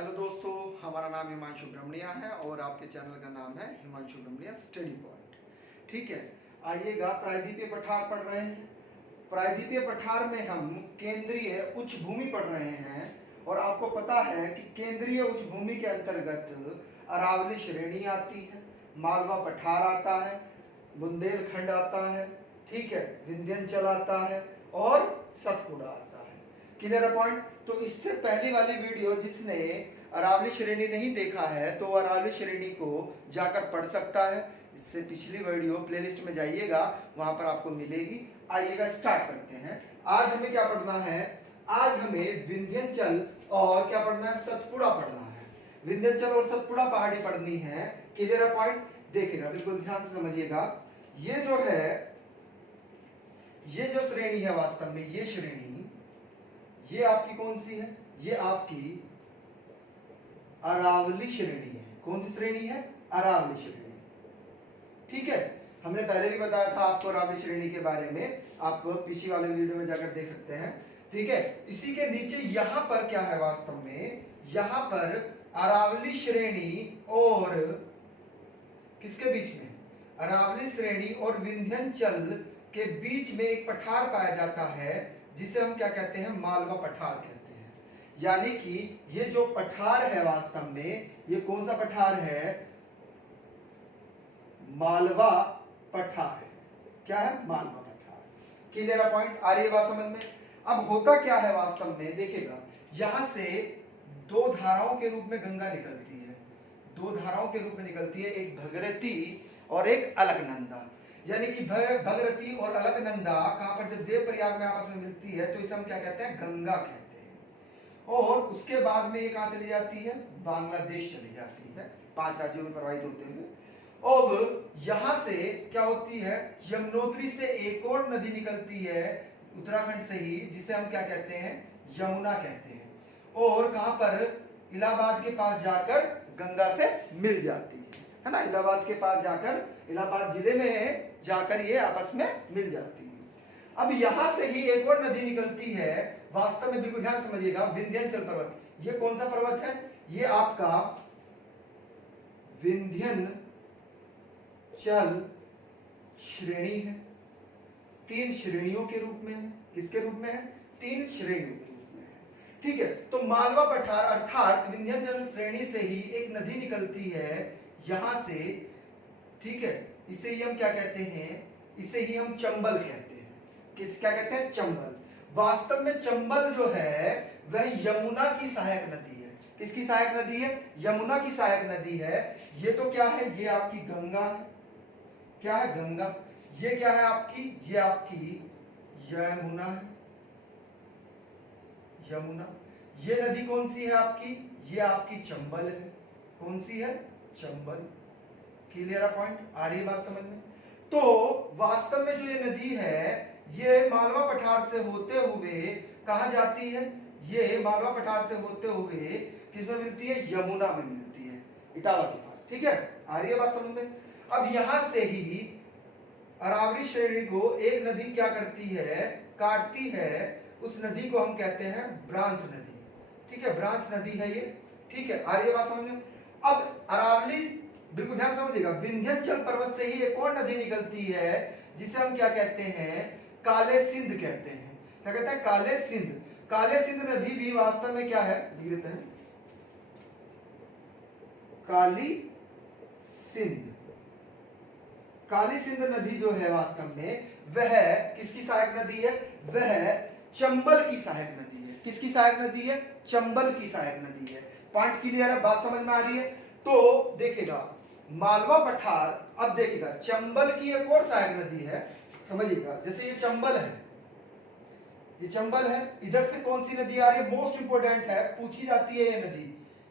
Hello दोस्तों, हमारा नाम हिमांशु ब्रह्मणिया है और आपके चैनल का नाम है हिमांशु ब्रह्मणिया स्टडी पॉइंट। ठीक है, आइएगा प्रायद्वीपीय पठार पढ़ रहे हैं। प्रायद्वीपीय पठार में हम केंद्रीय उच्च भूमि पढ़ रहे हैं और आपको पता है कि केंद्रीय उच्च भूमि के अंतर्गत अरावली श्रेणी आती है, मालवा पठार आता है, बुंदेलखंड आता है, ठीक है, विंध्याचल आता है और सतपुड़ा आता है। क्लियर है पॉइंट। तो इससे पहली वाली वीडियो जिसने अरावली श्रेणी नहीं देखा है तो अरावली श्रेणी को जाकर पढ़ सकता है। इससे पिछली वीडियो प्लेलिस्ट में जाइएगा, वहां पर आपको मिलेगी। आइएगा स्टार्ट करते हैं। आज हमें क्या पढ़ना है? आज हमें विंध्याचल और क्या पढ़ना है? सतपुड़ा पढ़ना है। विंध्याचल और सतपुड़ा पहाड़ी पढ़नी है। क्लियर है पॉइंट। देखिएगा, बिल्कुल ध्यान से समझिएगा। ये जो है, ये जो श्रेणी है, वास्तव में ये श्रेणी, ये आपकी कौन सी है? ये आपकी अरावली श्रेणी है। कौन सी श्रेणी है? अरावली श्रेणी। ठीक है, हमने पहले भी बताया था आपको अरावली श्रेणी के बारे में, आप पिछली वाले वीडियो में जाकर देख सकते हैं। ठीक है, इसी के नीचे यहां पर क्या है? वास्तव में यहां पर अरावली श्रेणी और किसके बीच में? अरावली श्रेणी और विंध्याचल के बीच में एक पठार पाया जाता है जिसे हम क्या कहते हैं? मालवा पठार कहते हैं। यानी कि ये जो पठार है वास्तव में ये कौन सा पठार है? मालवा पठार। क्या है? मालवा पठार। क्लियर है पॉइंट? आ रही है बात समझ में? अब होता क्या है वास्तव में, देखिएगा, यहां से दो धाराओं के रूप में गंगा निकलती है। दो धाराओं के रूप में निकलती है, एक भगीरथी और एक अलकनंदा। यानी कि भगीरथी और अलकनंदा कहां पर? जब देव प्रयाग में आपस में मिलती है तो इसे हम क्या कहते हैं? गंगा कहते हैं। और उसके बाद में ये कहां चली जाती है? बांग्लादेश चली जाती है, 5 राज्यों में प्रवाहित होते हुए। अब यहां से क्या होती है? यमुनोत्री से एक और नदी निकलती है उत्तराखंड से ही, जिसे हम क्या कहते हैं? यमुना कहते हैं। और कहां पर? इलाहाबाद के पास जाकर गंगा से मिल जाती है ना? इलाहाबाद के पास जाकर, इलाहाबाद जिले में है, जाकर ये आपस में मिल जाती है। अब यहां से ही एक और नदी निकलती है, वास्तव में बिल्कुल ध्यान समझिएगा, विंध्याचल पर्वत। ये कौन सा पर्वत है? ये आपका विंध्याचल श्रेणी है। 3 श्रेणियों के रूप में है। किसके रूप में है? 3 श्रेणियों के रूप में है। ठीक है, तो मालवा पठार अर्थात विंध्याचल श्रेणी से ही एक नदी निकलती है यहां से। ठीक है, इसे ही हम क्या कहते हैं? इसे ही हम चंबल कहते हैं। क्या कहते हैं? चंबल। वास्तव में चंबल जो है वह यमुना की सहायक नदी है। किसकी सहायक नदी है? यमुना की सहायक नदी है। ये तो क्या है? ये आपकी गंगा है। क्या है? गंगा। ये क्या है आपकी? ये आपकी यमुना है। यमुना। ये नदी कौन सी है आपकी? ये आपकी चंबल है। कौन सी है? चंबल। क्लियर है पॉइंट? आ रही है बात समझ में? तो वास्तव में जो ये नदी है ये मालवा पठार से होते हुए कहां जाती है? ये मालवा पठार से होते हुए किसमें मिलती है? यमुना में मिलती है, इटावा के पास। ठीक है, आ रही है बात समझ में? अब यहां से ही अरावली श्रेणी को एक नदी क्या करती है? काटती है। उस नदी को हम कहते हैं ब्रांच नदी। ठीक है, ब्रांच नदी है ये। ठीक है, आ रही है बात समझ में? अब अरावली, बिल्कुल ध्यान समझिएगा, विंध्याचल पर्वत से ही एक और नदी निकलती है जिसे हम क्या कहते हैं? काले सिंध कहते हैं। क्या कहते हैं? काले सिंध। काले सिंध नदी भी वास्तव में क्या है? लिख देते हैं, काली सिंध। काली सिंध नदी जो है वास्तव में वह किसकी सहायक नदी है? वह चंबल की सहायक नदी है। किसकी सहायक नदी है? चंबल की सहायक नदी है। पॉइंट क्लियर है? बात समझ में आ रही है? तो देखिएगा, मालवा पठार, अब देखिएगा चंबल की एक और सहायक नदी है। समझिएगा, जैसे ये चंबल है, ये चंबल है, इधर से कौन सी नदी आ रही है? मोस्ट इंपोर्टेंट है, पूछी जाती है ये नदी।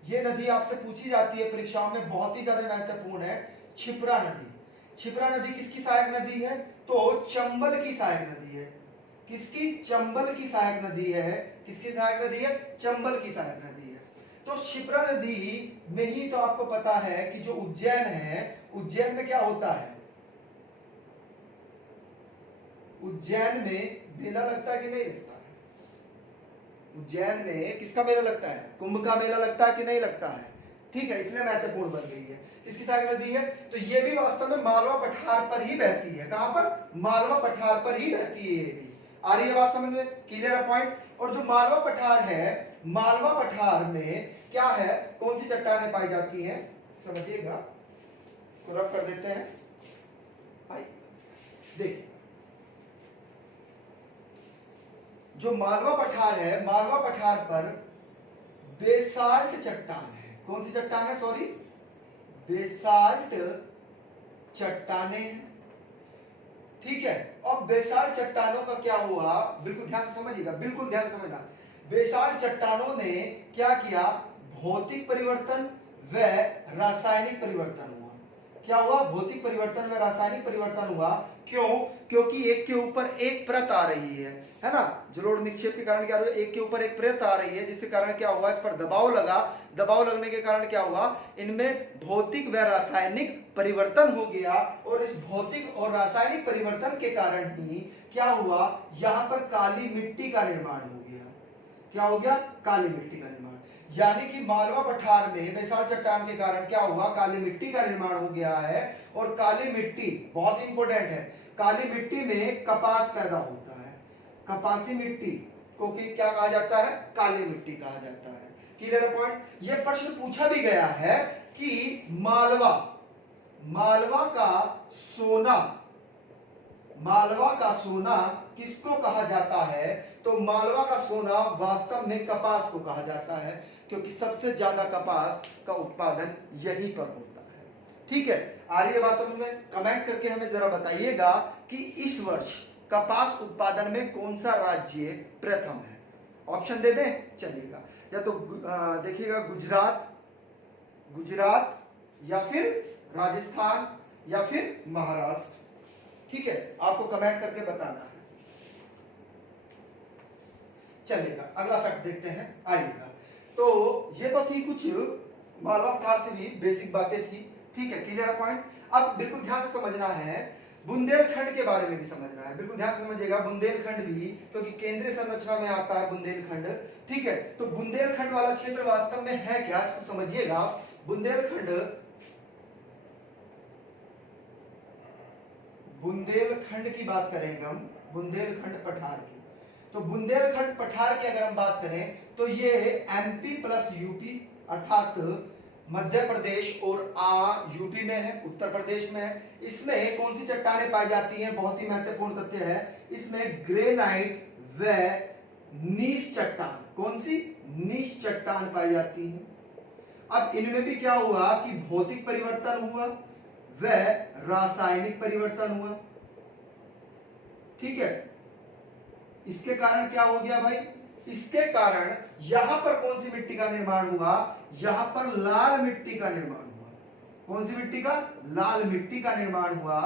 ये नदी आपसे पूछी जाती है परीक्षाओं में, बहुत ही ज्यादा महत्वपूर्ण है, क्षिप्रा नदी। क्षिप्रा नदी किसकी सहायक नदी है? तो चंबल की सहायक नदी है। किसकी? चंबल की सहायक नदी है। किसकी सहायक नदी है? चंबल की सहायक नदी है। तो क्षिप्रा नदी में ही तो आपको पता है कि जो उज्जैन है, उज्जैन में क्या होता है? उज्जैन में मेला लगता है कि नहीं लगता है? उज्जैन में किसका मेला लगता है? कुंभ का मेला लगता है कि नहीं लगता है? ठीक है, इसलिए महत्वपूर्ण बन गई है। किसकी सहायक नदी है? तो ये भी वास्तव में मालवा पठार पर ही बहती है। कहां पर? मालवा पठार पर ही बहती है। ये भी आ रही है बात समझ में? क्लियर है पॉइंट? और जो मालवा पठार है, मालवा पठार में क्या है, कौन सी चट्टानें पाई जाती हैं? समझिएगा, इसको रफ कर देते हैं। देखिए, जो मालवा पठार है, मालवा पठार पर बेसाल्ट चट्टान है। कौन सी चट्टान है? सॉरी, बेसाल्ट चट्टानें हैं। ठीक है, और बेसाल्ट चट्टानों का क्या हुआ, बिल्कुल ध्यान से समझिएगा, बिल्कुल ध्यान से समझना। बेसाल्ट चट्टानों ने क्या किया? भौतिक परिवर्तन व रासायनिक परिवर्तन हुआ। क्या हुआ? भौतिक परिवर्तन व रासायनिक परिवर्तन हुआ। क्यों? क्योंकि एक के ऊपर एक परत आ रही है ना? जलोढ़ निक्षेप के कारण क्या हुआ? एक के ऊपर एक परत आ रही है, जिसके कारण क्या हुआ? इस पर दबाव लगा। दबाव लगने के कारण क्या हुआ? इनमें भौतिक व रासायनिक परिवर्तन हो गया, और इस भौतिक और रासायनिक परिवर्तन के कारण ही क्या हुआ? यहां पर काली मिट्टी का निर्माण हो गया। क्या हो गया? काली मिट्टी का निर्माण। यानी कि मालवा पठार में बेसाल्ट चट्टान के कारण क्या हुआ? काली मिट्टी का निर्माण हो गया है। और काली मिट्टी बहुत इंपॉर्टेंट है, काली मिट्टी में कपास पैदा होता है। कपासी मिट्टी को क्या कहा जाता है? काली मिट्टी कहा जाता है। क्लियर है पॉइंट? यह प्रश्न पूछा भी गया है कि मालवा का सोना, मालवा का सोना किसको कहा जाता है? तो मालवा का सोना वास्तव में कपास को कहा जाता है, क्योंकि सबसे ज्यादा कपास का उत्पादन यहीं पर होता है। ठीक है, आ रही है बात समझ में? कमेंट करके हमें जरा बताइएगा कि इस वर्ष कपास उत्पादन में कौन सा राज्य प्रथम है। ऑप्शन दे दें? चलिएगा, या तो देखिएगा, गुजरात या फिर राजस्थान या फिर महाराष्ट्र। ठीक है, आपको कमेंट करके बताना है। चलेगा, अगला फैक्ट देखते हैं, आइएगा। तो ये तो थी कुछ मालवा पठार से भी बेसिक बातें थी। ठीक है, क्लियर है पॉइंट? अब बिल्कुल ध्यान से समझना है, बुंदेलखंड के बारे में भी समझना है। बिल्कुल ध्यान से समझिएगा, बुंदेलखंड भी, क्योंकि केंद्रीय संरचना में आता है बुंदेलखंड। ठीक है, तो बुंदेलखंड वाला क्षेत्र वास्तव में है क्या, इसको समझिएगा। बुंदेलखंड की बात करेंगे हम, बुंदेलखंड पठार की। तो बुंदेलखंड पठार की अगर हम बात करें तो ये एमपी प्लस यूपी, अर्थात मध्य प्रदेश और यूपी में है, उत्तर प्रदेश में है। इसमें कौन सी चट्टानें पाई जाती हैं? बहुत ही महत्वपूर्ण तथ्य है, इसमें ग्रेनाइट व नीस चट्टान, कौन सी? नीस चट्टान पाई जाती है। अब इनमें भी क्या हुआ कि भौतिक परिवर्तन हुआ व रासायनिक परिवर्तन हुआ। ठीक है, इसके कारण क्या हो गया भाई? इसके कारण यहां पर कौन सी मिट्टी का निर्माण हुआ? यहां पर लाल मिट्टी का निर्माण हुआ। कौन सी मिट्टी का? लाल मिट्टी का निर्माण हुआ।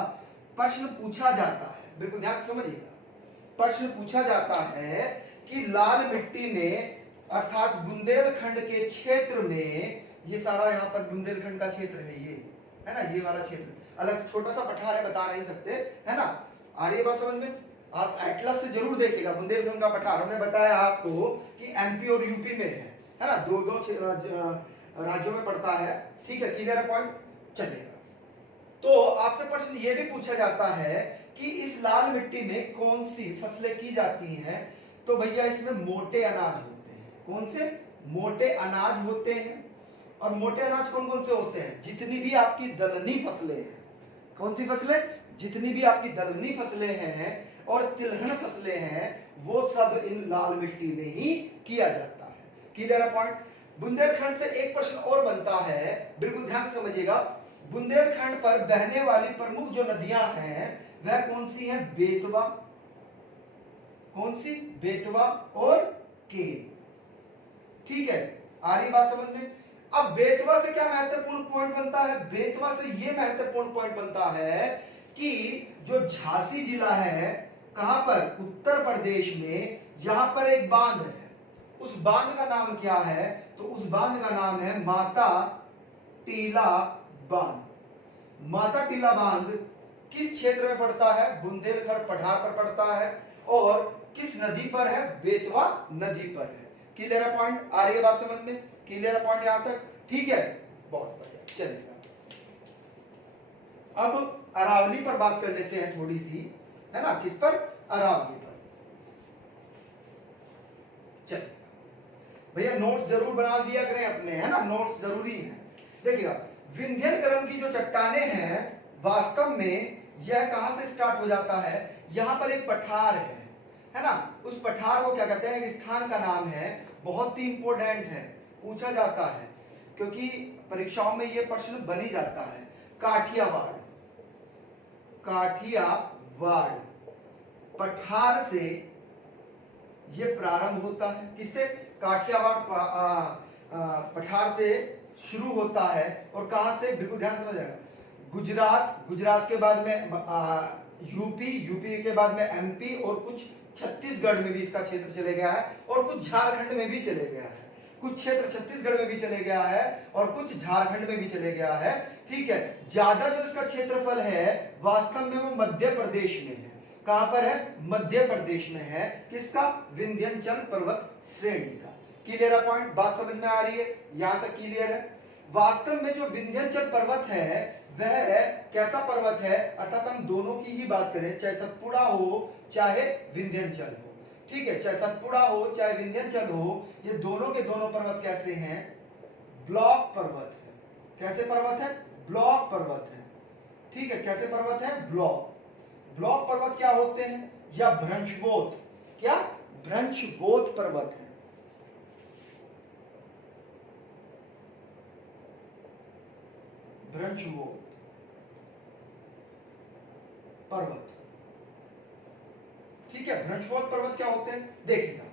प्रश्न पूछा जाता है, बिल्कुल ध्यान से समझिएगा, प्रश्न पूछा जाता है कि लाल मिट्टी में, अर्थात बुंदेलखंड के क्षेत्र में, ये सारा यहाँ पर बुंदेलखंड का क्षेत्र है, ये है ना, ये वाला क्षेत्र, अलग छोटा सा पठार है, बता नहीं सकते, है ना? आ रही है बात समझ में? आप एटलस से जरूर देखिएगा, बुंदेलखंड का पठार हमने बताया आपको कि एमपी और यूपी में है ना, दो राज्यों में पड़ता है। ठीक है, क्लियर है पॉइंट? चलेगा। तो आपसे प्रश्न ये भी पूछा जाता है कि इस लाल मिट्टी में कौन सी फसलें की जाती हैं? तो भैया इसमें मोटे अनाज होते हैं। कौन से? मोटे अनाज होते हैं। और मोटे अनाज कौन कौन से होते हैं? जितनी भी आपकी दलहनी फसलें हैं। कौन सी फसलें? जितनी भी आपकी दलहनी फसलें हैं और तिलहन फसलें हैं, वो सब इन लाल मिट्टी में ही किया जाता है। क्लियर है पॉइंट? बुंदेलखंड से एक प्रश्न और बनता है, बिल्कुल ध्यान से समझिएगा। बुंदेलखंड पर बहने वाली प्रमुख जो नदियां हैं वह कौन सी हैं? बेतवा, कौन सी? बेतवा और केन। ठीक है, आ रही बात समझ में? अब बेतवा से क्या महत्वपूर्ण पॉइंट बनता है? बेतवा से यह महत्वपूर्ण पॉइंट बनता है कि जो झांसी जिला है, कहां पर? उत्तर प्रदेश में, यहां पर एक बांध है। उस बांध का नाम क्या है? तो उस बांध का नाम है माता टीला बांध। माता टीला बांध किस क्षेत्र में पड़ता है? बुंदेलखंड पठार पर पड़ता है। और किस नदी पर है? बेतवा नदी पर है। क्लियर है पॉइंट? आ रही है बात समझ में? क्लियर है पॉइंट यहां तक? ठीक है, बहुत बढ़िया। चलिए अब अरावली पर बात कर लेते हैं थोड़ी सी, है ना? किस पर? अरावली पर। चलिए भैया नोट्स जरूर बना दिया करें अपने, है ना? नोट्स जरूरी है। देखिएगा, विंध्यनकरण की जो चट्टाने हैं वास्तव में यह कहां से स्टार्ट हो जाता है? यहां पर एक पठार है ना? उस पठार को क्या कहते हैं? एक स्थान का नाम है, बहुत ही इंपॉर्टेंट है, पूछा जाता है क्योंकि परीक्षाओं में यह प्रश्न बन ही जाता है। काठियावाड़, काठियावाड़ पठार से ये प्रारंभ होता है। किससे? काठियावाड़ पठार से शुरू होता है। और कहां से? बिल्कुल ध्यान से समझिएगा, गुजरात, गुजरात के बाद में यूपी, यूपी के बाद में एमपी, और कुछ छत्तीसगढ़ में भी इसका क्षेत्र चले गया है, और कुछ झारखंड में भी चले गया है। कुछ क्षेत्र छत्तीसगढ़ में भी चले गया है और कुछ झारखंड में भी चले गया है। ठीक है, ज्यादा जो इसका क्षेत्रफल है वास्तव में वो मध्य प्रदेश में है। कहां पर है? मध्य प्रदेश में है। किसका? विंध्याचल पर्वत श्रेणी का। क्लियर है पॉइंट? बात समझ में आ रही है? यहां तक क्लियर है? वास्तव में जो विंध्याचल पर्वत है वह कैसा पर्वत है? अर्थात हम दोनों की ही बात करें, चाहे सतपुड़ा हो चाहे विंध्याचल हो। ठीक है, चाहे सतपुड़ा हो चाहे विंध्याचल हो, ये दोनों के दोनों पर्वत कैसे हैं? ब्लॉक पर्वत है। कैसे पर्वत है? ब्लॉक पर्वत है। ठीक है, कैसे पर्वत है? ब्लॉक। ब्लॉक पर्वत क्या होते हैं? या भ्रंशवोत, क्या? भ्रंशवोत पर्वत है। भ्रंशवोत पर्वत। ठीक है, भ्रंशवोत पर्वत क्या होते हैं? देखिएगा,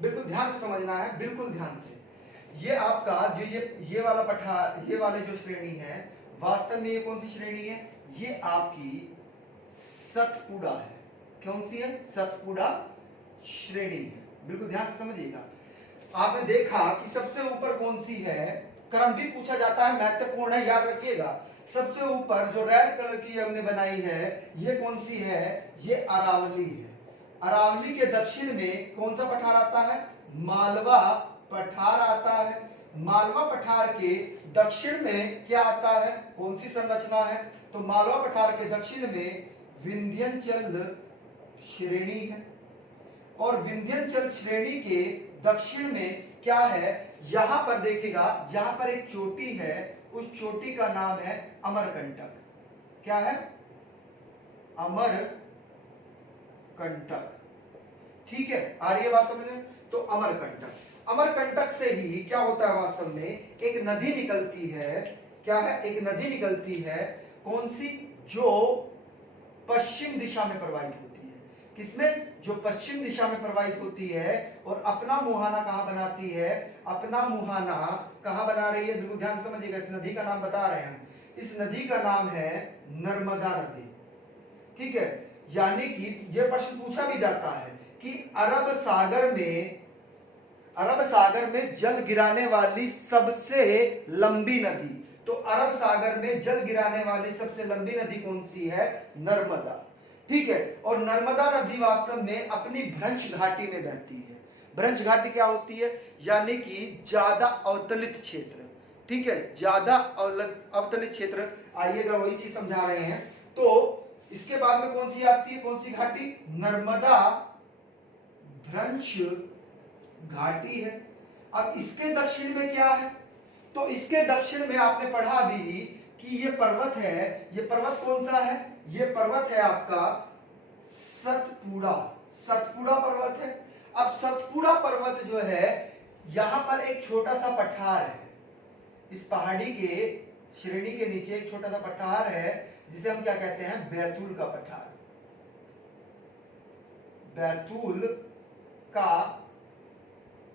बिल्कुल ध्यान से समझना है, बिल्कुल ध्यान से। ये आपका जो ये वाला पठार, ये वाले जो श्रेणी है, वास्तव में ये कौन सी श्रेणी है? ये आपकी सतपुड़ा है। कौन सी है? सतपुड़ा श्रेणी है। बिल्कुल ध्यान से समझिएगा। आपने देखा कि सबसे ऊपर कौन सी है? क्रम भी पूछा जाता है, महत्वपूर्ण है, याद रखिएगा। सबसे ऊपर जो रेड कलर की हमने बनाई है, ये कौन सी है? ये अरावली है। अरावली के दक्षिण में कौन सा पठार आता है? मालवा पठार आता है। मालवा पठार के दक्षिण में क्या आता है? कौन सी संरचना है? तो मालवा पठार के दक्षिण में विंध्याचल श्रेणी है। और विंध्याचल श्रेणी के दक्षिण में क्या है? यहां पर देखिएगा, यहां पर एक चोटी है, उस चोटी का नाम है अमरकंटक। क्या है? अमरकंटक। ठीक है, आ रही है बात समझ में? तो अमरकंटक, अमरकंटक से ही क्या होता है? वास्तव में एक नदी निकलती है। क्या है? एक नदी निकलती है। कौन सी? जो पश्चिम दिशा में प्रवाहित होती है। किसमें? जो पश्चिम दिशा में प्रवाहित होती है। और अपना मुहाना कहां बनाती है? अपना मुहाना कहां बना रही है? बिल्कुल ध्यान समझिएगा, इस नदी का नाम बता रहे हैं। इस नदी का नाम है नर्मदा नदी। ठीक है, यानी कि यह प्रश्न पूछा भी जाता है कि अरब सागर में जल गिराने वाली सबसे लंबी नदी, तो अरब सागर में जल गिराने वाली सबसे लंबी नदी कौन सी है? नर्मदा। ठीक है, और नर्मदा नदी वास्तव में अपनी भ्रंश घाटी में बहती है। भ्रंश घाटी क्या होती है? यानी कि ज्यादा अवतलित क्षेत्र। ठीक है, ज्यादा अवतलित क्षेत्र। आइएगा, वही चीज समझा रहे हैं। तो इसके बाद में कौन सी आती है? कौन सी घाटी? नर्मदा भ्रंश घाटी है। अब इसके दक्षिण में क्या है? तो इसके दक्षिण में आपने पढ़ा भी कि ये पर्वत है। ये पर्वत कौन सा है? ये पर्वत है आपका सतपुड़ा। सतपुड़ा पर्वत है। अब सतपुड़ा पर्वत जो है, यहां पर एक छोटा सा पठार है। इस पहाड़ी के श्रेणी के नीचे एक छोटा सा पठार है, जिसे हम क्या कहते हैं? बैतूल का पठार। बैतूल का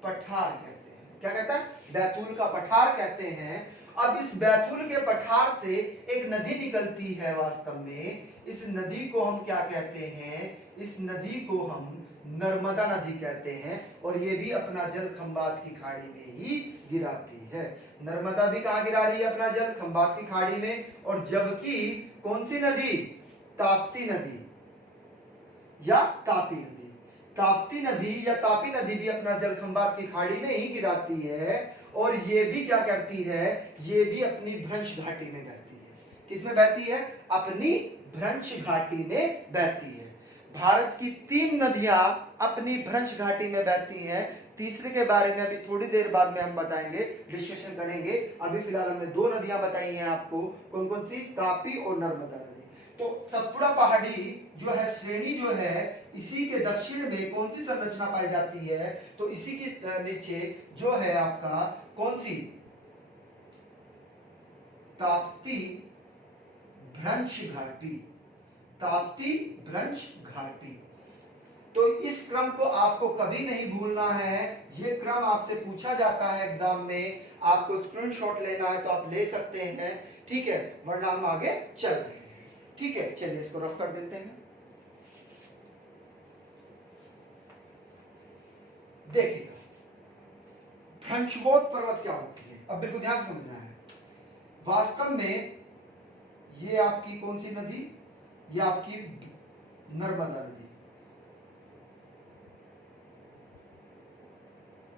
पठार कहते हैं। क्या कहते हैं? बैतूल का पठार कहते हैं। अब इस बैतूल के पठार से एक नदी निकलती है। वास्तव में इस नदी को हम क्या कहते हैं? इस नदी को हम नर्मदा नदी कहते हैं। और ये भी अपना जल खंबात की खाड़ी में ही गिराती है। नर्मदा भी कहां गिरा रही है अपना जल? खंबात की खाड़ी में। और जबकि कौन सी नदी? ताप्ती नदी या तापी नदी। ताप्ती नदी या तापी नदी भी अपना जल खंबात की खाड़ी में ही गिराती है, और ये भी क्या करती है, ये भी अपनी भ्रंश घाटी में बहती है। किसमें बहती है? अपनी भ्रंश घाटी में बहती है। भारत की 3 नदियां अपनी भ्रंश घाटी में बहती हैं। तीसरे के बारे में अभी थोड़ी देर बाद में हम बताएंगे, डिस्कशन करेंगे। अभी फिलहाल हमने 2 नदियां बताई हैं आपको, कौन कौन सी? तापी और नर्मदा नदी। तो सतपुड़ा पहाड़ी जो है श्रेणी जो है, इसी के दक्षिण में कौन सी संरचना पाई जाती है? तो इसी के नीचे जो है आपका कौन सी? ताप्ती भ्रंश घाटी, ताप्ती भ्रंश घाटी। तो इस क्रम को आपको कभी नहीं भूलना है, ये क्रम आपसे पूछा जाता है एग्जाम में, आपको स्क्रीनशॉट लेना है तो आप ले सकते हैं, ठीक है, वरना हम आगे चल रहे हैं। ठीक है, चलिए इसको रफ कर देते हैं। देखिएगा भ्रंशवोत पर्वत क्या होती है, अब बिल्कुल ध्यान से समझना है। वास्तव में ये आपकी कौन सी नदी? ये आपकी नर्मदा नदी,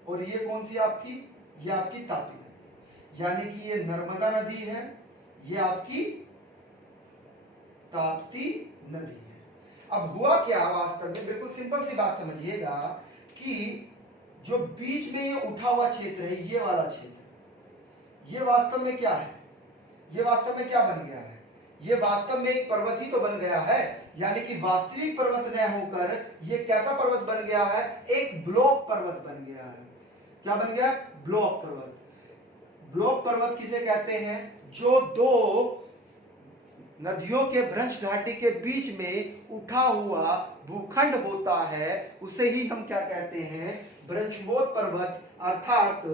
और ये कौन सी आपकी? ये आपकी तापी नदी। यानी कि ये नर्मदा नदी है, ये आपकी ताप्ती नदी है। अब हुआ क्या वास्तव में, बिल्कुल सिंपल सी बात समझिएगा कि जो बीच में ये उठा हुआ क्षेत्र है, ये वाला क्षेत्र, ये वास्तव में क्या है? ये वास्तव में क्या बन गया है? ये वास्तव में एक पर्वत ही तो बन गया है। यानी कि वास्तविक पर्वत न होकर ये कैसा पर्वत बन गया है? एक ब्लॉक पर्वत बन गया है। क्या बन गया? ब्लॉक पर्वत। ब्लॉक पर्वत किसे कहते हैं? जो 2 नदियों के भ्रंश घाटी के बीच में उठा हुआ भूखंड होता है, उसे ही हम क्या कहते हैं? भ्रंशवोत पर्वत अर्थात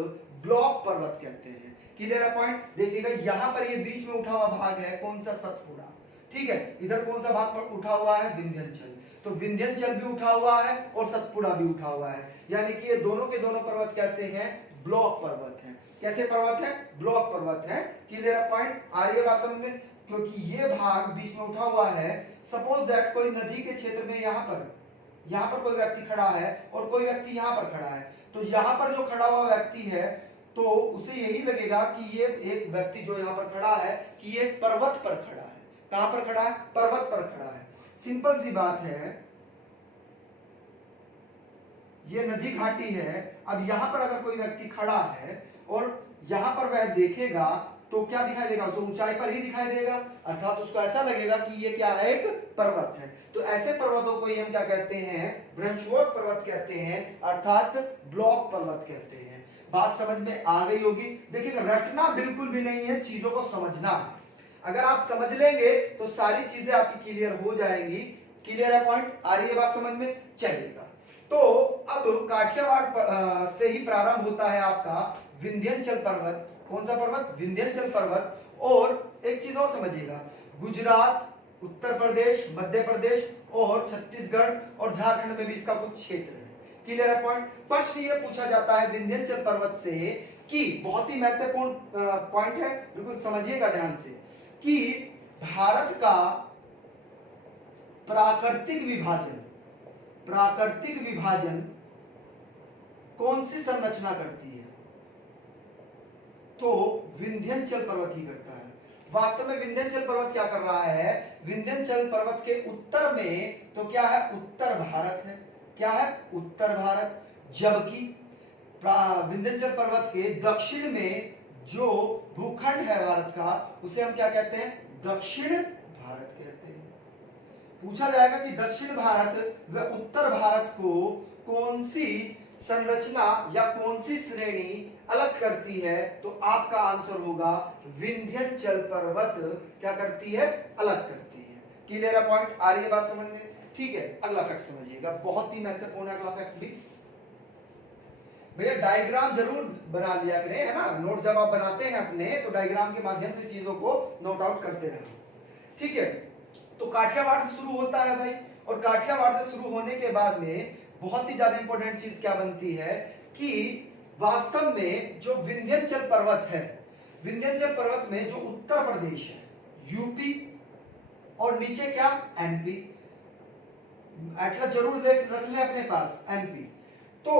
ब्लॉक पर्वत कहते हैं। क्लियर है पॉइंट? देखिएगा यहां पर ये बीच में उठा हुआ भाग है कौन सा? सतपुड़ा। ठीक है, इधर कौन सा भाग पर उठा हुआ है? विंध्याचल। तो विंध्याचल भी उठा हुआ है और सतपुड़ा भी उठा हुआ है। यानी कि ये दोनों के दोनों पर्वत कैसे हैं? ब्लॉक पर्वत हैं। कैसे पर्वत है? ब्लॉक पर्वत है। Clear point? आ रही है बात समझ में? क्योंकि ये भाग बीच में उठा हुआ है। सपोज दैट कोई नदी के क्षेत्र में यहाँ पर कोई व्यक्ति खड़ा है और कोई व्यक्ति यहाँ पर खड़ा है, तो यहाँ पर जो खड़ा हुआ व्यक्ति है तो उसे यही लगेगा कि ये एक व्यक्ति जो यहाँ पर खड़ा है कि ये पर्वत पर खड़ा है। कहां पर खड़ा है? पर्वत पर खड़ा है। सिंपल सी बात है, ये नदी घाटी है। अब यहां पर अगर कोई व्यक्ति खड़ा है और यहां पर वह देखेगा तो क्या दिखाई देगा? उसे ऊंचाई पर ही दिखाई देगा, अर्थात उसको ऐसा लगेगा कि ये क्या है? एक पर्वत है। तो ऐसे पर्वतों को हम क्या कहते हैं? भ्रंशवोत पर्वत कहते हैं, अर्थात ब्लॉक पर्वत कहते हैं। बात समझ में आ गई होगी। देखिएगा रटना बिल्कुल भी नहीं है, चीजों को समझना है। अगर आप समझ लेंगे तो सारी चीजें आपकी क्लियर हो जाएंगी। क्लियर है पॉइंट? आ रही है बात समझ में? चलिएगा तो अब काठियावाड़ से ही प्रारंभ होता है आपका विंध्याचल पर्वत। कौन सा पर्वत? विंध्याचल पर्वत। और एक चीज और समझिएगा, गुजरात, उत्तर प्रदेश, मध्य प्रदेश और छत्तीसगढ़ और झारखंड में भी इसका कुछ क्षेत्र है। क्लियर है पॉइंट? प्रश्न ये पूछा जाता है विंध्याचल पर्वत से कि बहुत ही महत्वपूर्ण पॉइंट है, बिल्कुल समझिएगा ध्यान से, कि भारत का प्राकृतिक विभाजन कौन सी संरचना करती है? तो विंध्याचल पर्वत ही करता है। वास्तव में विंध्याचल पर्वत क्या कर रहा है? विंध्याचल पर्वत के उत्तर में तो क्या है? उत्तर भारत है। क्या है? उत्तर भारत। जबकि विंध्याचल पर्वत के दक्षिण में जो भूखंड है भारत का, उसे हम क्या कहते हैं? दक्षिण भारत कहते हैं। पूछा जाएगा कि दक्षिण भारत व उत्तर भारत को कौन सी संरचना या कौन सी श्रेणी अलग करती है? तो आपका आंसर होगा विंध्याचल पर्वत क्या करती है? अलग करती है। क्लियर है पॉइंट? आ रही है बात समझ में? ठीक है, अगला फैक्ट समझिएगा, बहुत ही महत्वपूर्ण है अगला फैक्ट भी। भैया डायग्राम जरूर बना लिया करें, है ना। नोट जब आप बनाते हैं अपने तो डायग्राम के माध्यम से चीजों को नोट आउट करते रहो। ठीक है, तो काठियावाड़ से शुरू होता है भाई, और काठियावाड़ से शुरू होने के बाद में बहुत ही ज्यादा इंपॉर्टेंट चीज क्या बनती है कि वास्तव में जो विंध्याचल पर्वत है, विंध्याचल पर्वत में जो उत्तर प्रदेश है, यूपी, और नीचे क्या? एमपी, एटलस जरूर रख लें अपने पास, एमपी। तो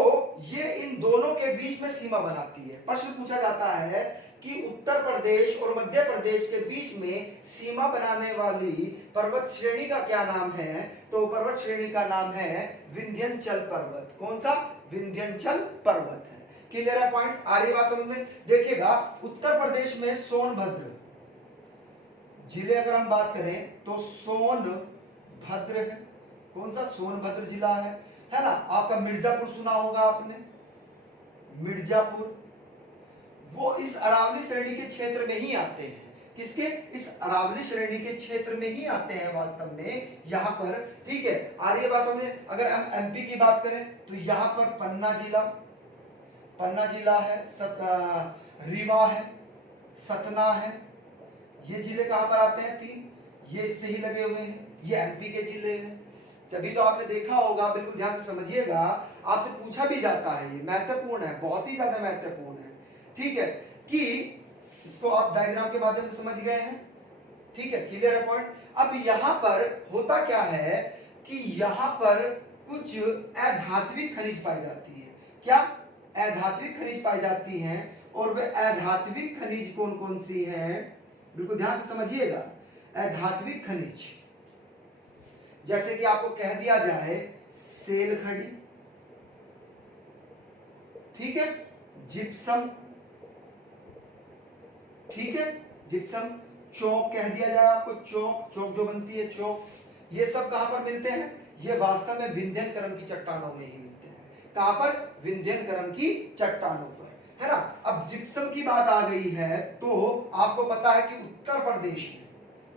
ये इन दोनों के बीच में सीमा बनाती है। प्रश्न पूछा जाता है कि उत्तर प्रदेश और मध्य प्रदेश के बीच में सीमा बनाने वाली पर्वत श्रेणी का क्या नाम है? तो पर्वत श्रेणी का नाम है विंध्याचल पर्वत। कौन सा? विंध्याचल पर्वत है। क्लियर है पॉइंट? आ रही बात समझ में? देखिएगा, उत्तर प्रदेश में सोनभद्र जिले अगर हम बात करें तो सोनभद्र है। कौन सा? सोनभद्र जिला है ना? आपका मिर्जापुर सुना होगा आपने, मिर्जापुर, वो इस अरावली श्रेणी के क्षेत्र में ही आते हैं। किसके? इस अरावली श्रेणी के क्षेत्र में ही आते हैं वास्तव में यहाँ पर। ठीक है, आ रही है बात समझे? अगर हम एमपी की बात करें तो यहाँ पर पन्ना जिला है, रीवा है, सतना है। ये जिले कहां पर आते हैं? 3, ये इससे ही लगे हुए हैं, ये एमपी के जिले हैं। तभी तो आपने देखा होगा, बिल्कुल ध्यान से समझिएगा, आपसे पूछा भी जाता है, ये महत्वपूर्ण है, बहुत ही ज्यादा महत्वपूर्ण है। ठीक है, कि इसको आप डायग्राम के माध्यम से समझ गए हैं। ठीक है, क्लियर है पॉइंट? अब यहाँ पर होता क्या है कि यहाँ पर कुछ अधात्विक खनिज पाई जाती है। क्या? अधात्विक खनिज पाई जाती हैं। और वे अधात्विक खनिज कौन कौन सी हैं? बिल्कुल ध्यान से समझिएगा। अधात्विक खनिज जैसे कि आपको कह दिया जाए सेल खड़ी, ठीक है, जिप्सम, ठीक है, जिप्सम, चौक कह दिया जाए आपको, चौक जो बनती है, चौक, ये सब कहां पर मिलते हैं? ये वास्तव में विंध्यनकरम की चट्टानों में ही मिलते हैं। कहां पर? विंध्यनकरम की चट्टानों पर, है ना। अब जिप्सम की बात आ गई है तो आपको पता है कि उत्तर प्रदेश में,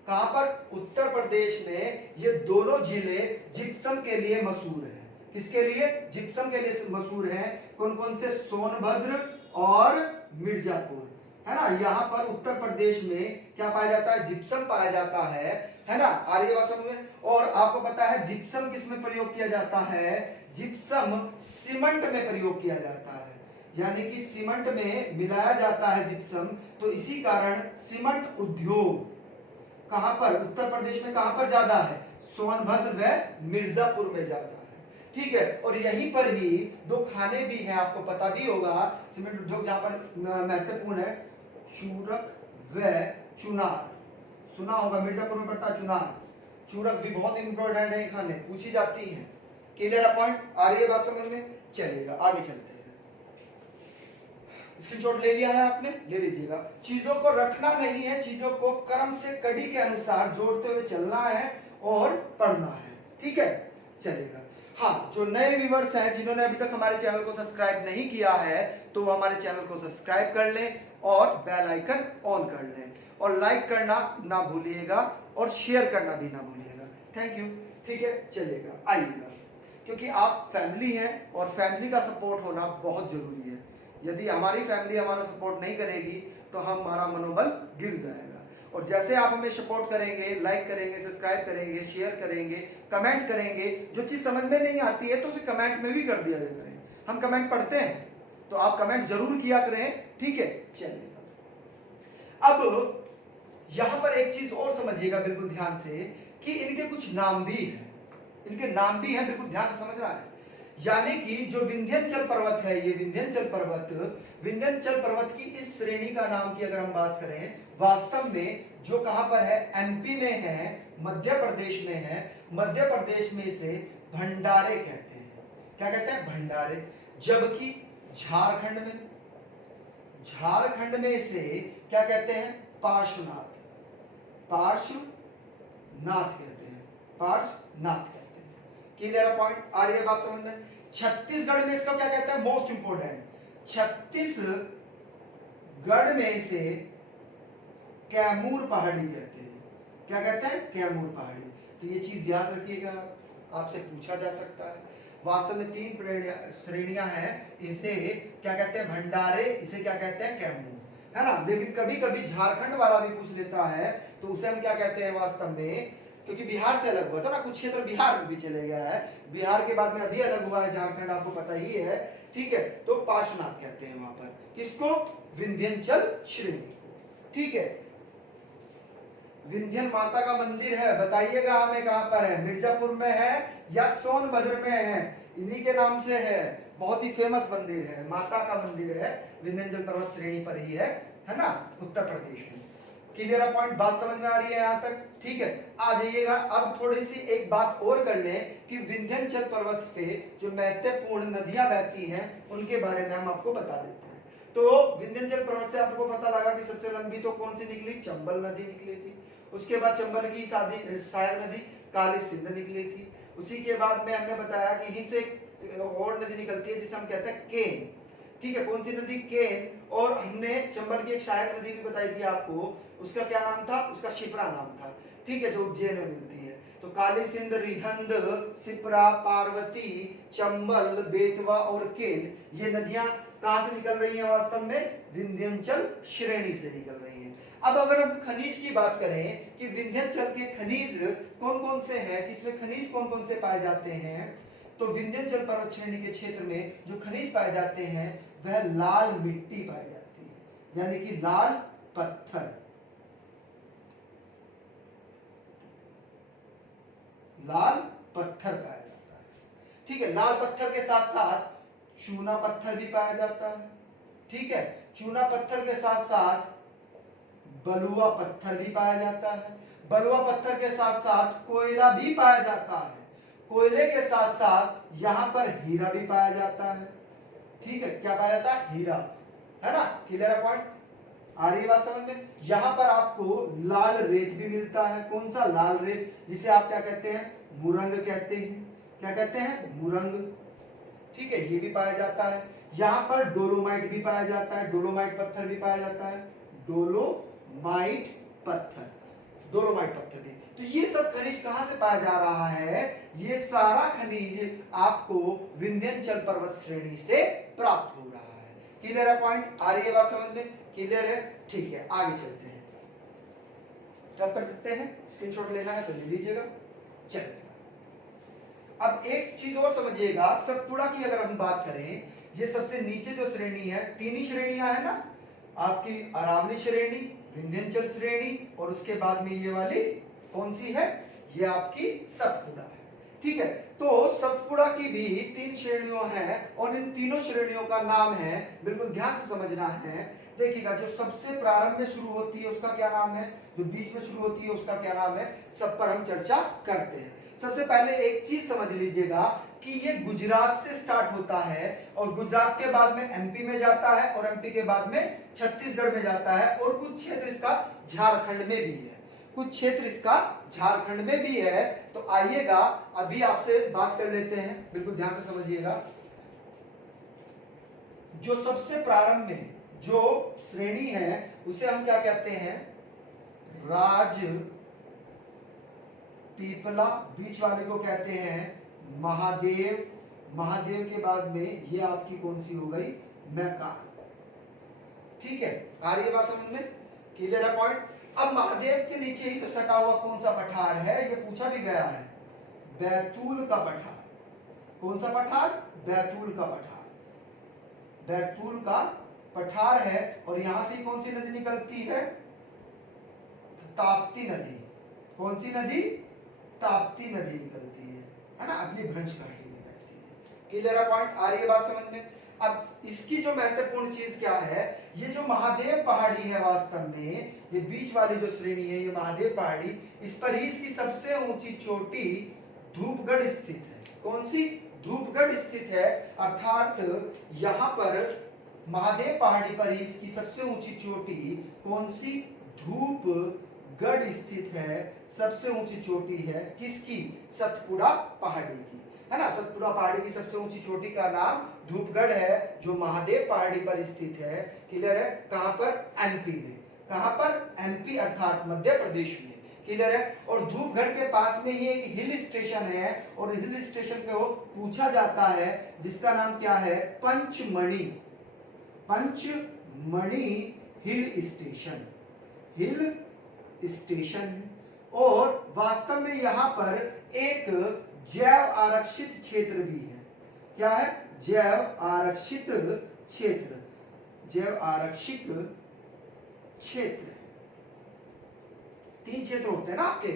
कहां पर? उत्तर प्रदेश में ये दोनों जिले जिप्सम के लिए मशहूर हैं। किसके लिए? जिप्सम के लिए मशहूर हैं। कौन कौन से? सोनभद्र और मिर्जापुर, है ना। यहाँ पर उत्तर प्रदेश में क्या पाया जाता है? जिप्सम पाया जाता है ना। आ रही है बात समझ में? और आपको पता है जिप्सम किस में प्रयोग किया जाता है? जिप्सम सीमेंट में प्रयोग किया जाता है, यानी कि सीमेंट में मिलाया जाता है जिप्सम। तो इसी कारण सीमेंट उद्योग कहां पर? उत्तर प्रदेश में कहां पर ज्यादा है? सोनभद्र व मिर्जापुर में ज्यादा है। ठीक है, और यहीं पर ही दो खाने भी हैं, आपको पता भी होगा, सीमेंट उद्योग जहां पर महत्वपूर्ण है, चूरक व चुनार। सुना होगा, मिर्जापुर में पड़ता है चुनार। चूरक भी बहुत इंपॉर्टेंट है, खाने पूछी जाती है। Clear point? आ रही है बात समझ में? चलेगा, आगे चलते हैं। स्क्रीनशॉट ले लिया है आपने? ले लीजिएगा। चीजों को रटना नहीं है, चीजों को क्रम से कड़ी के अनुसार जोड़ते हुए चलना है और पढ़ना है। ठीक है, चलेगा। हाँ, जो नए व्यूअर्स हैं, जिन्होंने अभी तक हमारे चैनल को सब्सक्राइब नहीं किया है, तो वो हमारे चैनल को सब्सक्राइब कर लें और बेल आइकन ऑन कर लें, और लाइक करना ना भूलिएगा और शेयर करना भी ना भूलिएगा। Thank you. ठीक है, चलेगा, आइएगा, क्योंकि आप फैमिली हैं और फैमिली का सपोर्ट होना बहुत जरूरी है। यदि हमारी फैमिली हमारा सपोर्ट नहीं करेगी तो हमारा मनोबल गिर जाएगा। और जैसे आप हमें सपोर्ट करेंगे, लाइक करेंगे, सब्सक्राइब करेंगे, शेयर करेंगे, कमेंट करेंगे, जो चीज समझ में नहीं आती है तो उसे कमेंट में भी कर दिया करें। हम कमेंट पढ़ते हैं, तो आप कमेंट जरूर किया करें। ठीक है, चलिए। अब यहां पर एक चीज और समझिएगा बिल्कुल ध्यान से, कि इनके कुछ नाम भी हैं, इनके नाम भी हैं, बिल्कुल ध्यान से समझना है। यानी कि जो विंध्याचल पर्वत है, ये विंध्याचल पर्वत की इस श्रेणी का नाम की अगर हम बात करें, वास्तव में जो कहां पर है? एमपी में है, मध्य प्रदेश में है। मध्य प्रदेश में इसे भंडारे कहते हैं। क्या कहते हैं? भंडारे। जबकि झारखंड में इसे क्या कहते हैं? पार्श्वनाथ कहते हैं, पार्श्वनाथ कहते हैं। Clear point? आ रही है बात समझ में? छत्तीसगढ़ में इसको क्या कहते हैं? मोस्ट इंपोर्टेंट, छत्तीसगढ़ में इसे कैमूर पहाड़ी कहते हैं। क्या कहते हैं? कैमूर पहाड़ी। तो ये चीज याद रखिएगा, आपसे पूछा जा सकता है। वास्तव में 3 श्रेणियां हैं, इसे क्या कहते हैं? भंडारे, इसे क्या कहते हैं? कैमूर, है ना। लेकिन कभी कभी झारखंड वाला भी पूछ लेता है, तो उसे हम क्या कहते हैं वास्तव में? क्योंकि बिहार से अलग हुआ था ना, कुछ क्षेत्र बिहार में भी चले गया है, बिहार के बाद में अभी अलग हुआ है झारखंड, आपको पता ही है। ठीक है, तो पार्श्वनाथ कहते हैं वहां पर। किसको? विंध्याचल श्रेणी। ठीक है, विंध्यन माता का मंदिर है, बताइएगा हमें कहां पर है, मिर्जापुर में है या सोनभद्र में है, इन्हीं के नाम से है, बहुत ही फेमस मंदिर है, माता का मंदिर है, विंध्याचल पर्वत श्रेणी पर ही है ना, उत्तर प्रदेश में। क्लियर है पॉइंट, बात समझ में आ रही है यहाँ तक, ठीक है। आ जाइएगा अब थोड़ी सी एक बात और कर लें कि विंध्याचल पर्वत पे जो महत्वपूर्ण नदियां बहती हैं उनके बारे में हम आपको बता देते हैं। तो विंध्याचल पर्वत से आपको पता लगा कि सबसे लंबी तो कौन सी निकली, चंबल नदी निकली थी, उसके बाद चंबल की सहायक नदी काली सिंध निकली थी, उसी के बाद में हमने बताया कि यहीं से और नदी निकलती है जिसे हम कहते हैं केन, ठीक है, कौन सी नदी, केन। और हमने चंबल की एक सहायक नदी भी बताई थी आपको, उसका क्या नाम था, उसका शिप्रा नाम था, ठीक है, जो उज्जैन में मिलती है। तो काली सिंध, रिहंद, शिप्रा, पार्वती, चंबल, बेतवा और केन, ये नदियां कहां से निकल रही हैं वास्तव में, विंध्याचल श्रेणी से निकल रही हैं। अब अगर हम खनिज की बात करें कि विंध्याचल के खनिज कौन कौन से हैं, किसमें खनिज कौन कौन से पाए जाते हैं, तो विंध्याचल पर्वत श्रेणी के क्षेत्र में जो खनिज पाए जाते हैं वह लाल मिट्टी पाई जाती है, यानी कि लाल पत्थर, लाल पत्थर पाया जाता है, ठीक है। लाल पत्थर के साथ साथ चूना पत्थर भी पाया जाता है, ठीक है, चूना पत्थर के साथ साथ बलुआ पत्थर भी पाया जाता है, बलुआ पत्थर के साथ साथ कोयला भी पाया जाता है, कोयले के साथ साथ यहां पर हीरा भी पाया जाता है, ठीक है, क्या पाया जाता है, हीरा, है ना, क्लियर है पॉइंट, आ रही है बात समझ में। यहां पर आपको लाल रेत भी मिलता है, कौन सा, लाल रेत, जिसे आप क्या कहते हैं, मुरंग कहते हैं, क्या कहते हैं, मुरंग, ठीक है, ये भी पाया जाता है। यहां पर डोलोमाइट भी पाया जाता है, डोलोमाइट पत्थर भी पाया जाता है, डोलोमाइट पत्थर, डोलोमाइट पत्थर भी। तो ये सब खनिज कहां से पाया जा रहा है, ये सारा खनिज आपको विंध्याचल पर्वत श्रेणी से प्राप्त हो रहा है। क्लियर है पॉइंट, आ रही है बात समझ में, क्लियर है, ठीक है, आगे चलते हैं, रफ कर देते हैं, स्क्रीनशॉट लेना है तो ले लीजिएगा। चलिए अब एक चीज और समझिएगा, सतपुड़ा की अगर हम बात करें, ये सबसे नीचे जो श्रेणी है, तीन ही श्रेणियां है ना, आपकी अरावली श्रेणी, विंध्याचल श्रेणी और उसके बाद में ये वाली कौन सी है, ये आपकी सतपुड़ा है, ठीक है। तो सतपुड़ा की भी तीन श्रेणियों हैं और इन तीनों श्रेणियों का नाम है, बिल्कुल ध्यान से समझना है, देखिएगा, जो सबसे प्रारंभ में शुरू होती है उसका क्या नाम है, जो बीच में शुरू होती है उसका क्या नाम है, सब पर हम चर्चा करते हैं। सबसे पहले एक चीज समझ लीजिएगा कि ये गुजरात से स्टार्ट होता है और गुजरात के बाद में एमपी में जाता है और एमपी के बाद में छत्तीसगढ़ में जाता है और कुछ क्षेत्र इसका झारखंड में भी है, कुछ क्षेत्र इसका झारखंड में भी है। तो आइएगा अभी आपसे बात कर लेते हैं, बिल्कुल ध्यान से समझिएगा। जो सबसे प्रारंभ में जो श्रेणी है उसे हम क्या कहते हैं, राज पीपला, बीच वाले को कहते हैं महादेव, महादेव के बाद में ये आपकी कौन सी हो गई, मैकान, ठीक है, आ रही है बात समझ में, क्लियर है पॉइंट। अब महादेव के नीचे ही तो सटा हुआ कौन सा पठार है, ये पूछा भी गया है, बैतूल का पठार, कौन सा पठार, बैतूल का पठार, बैतूल का पठार है। और यहां से कौन सी नदी निकलती है, ताप्ती नदी, कौन सी नदी, ताप्ती नदी निकलती है ना, अपनी भ्रंश घाटी में बहती है। क्लियर है पॉइंट, आ रही है बात समझ में। अब इसकी जो महत्वपूर्ण चीज क्या है, ये जो महादेव पहाड़ी है वास्तव में, ये बीच वाली जो श्रेणी है ये महादेव पहाड़ी, इस पर ही इसकी सबसे ऊंची चोटी धूपगढ़ स्थित है, कौन सी, धूपगढ़ स्थित है, अर्थात यहाँ पर महादेव पहाड़ी पर ही इसकी सबसे ऊंची चोटी कौन सी, धूपगढ़ स्थित है, सबसे ऊंची चोटी है किसकी, सतपुड़ा पहाड़ी की, है ना, सतपुड़ा पहाड़ी की सबसे ऊंची चोटी का नाम धूपगढ़ है, जो महादेव पहाड़ी पर स्थित है। क्लियर है, कहां पर, एमपी में, कहां पर, एमपी अर्थात मध्य प्रदेश में, क्लियर है। और धूपगढ़ के पास में ही एक हिल स्टेशन है और हिल स्टेशन पे वो पूछा जाता है जिसका नाम क्या है, Pachmarhi, Pachmarhi hill station, hill station है। और वास्तव में यहां पर एक जैव आरक्षित क्षेत्र भी है, क्या है, जैव आरक्षित क्षेत्र, जैव आरक्षित क्षेत्र, 3 क्षेत्र होते हैं ना आपके,